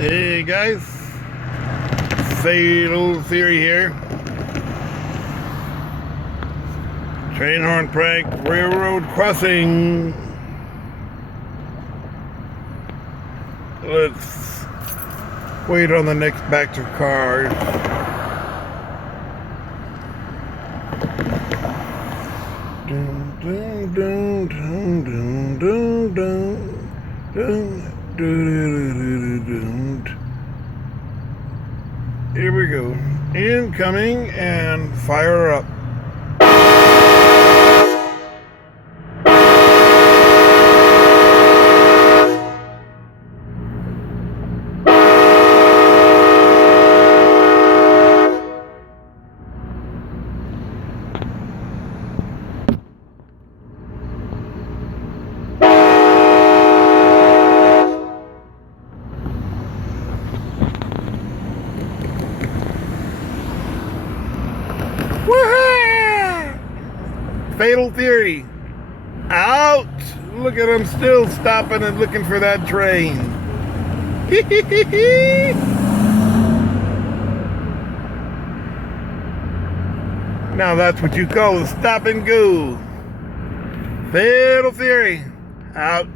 Hey guys, Fatal Theory here. Train horn prank, railroad crossing. Let's wait on the next batch of cars. Dun, dun, dun, dun, dun, dun, dun, dun, dun, dun, dun, dun. Here we go. Incoming and fire up. Woohoo! Fatal Theory. Out! Look at him still stopping and looking for that train. Now that's what you call a stop and go. Fatal Theory. Out.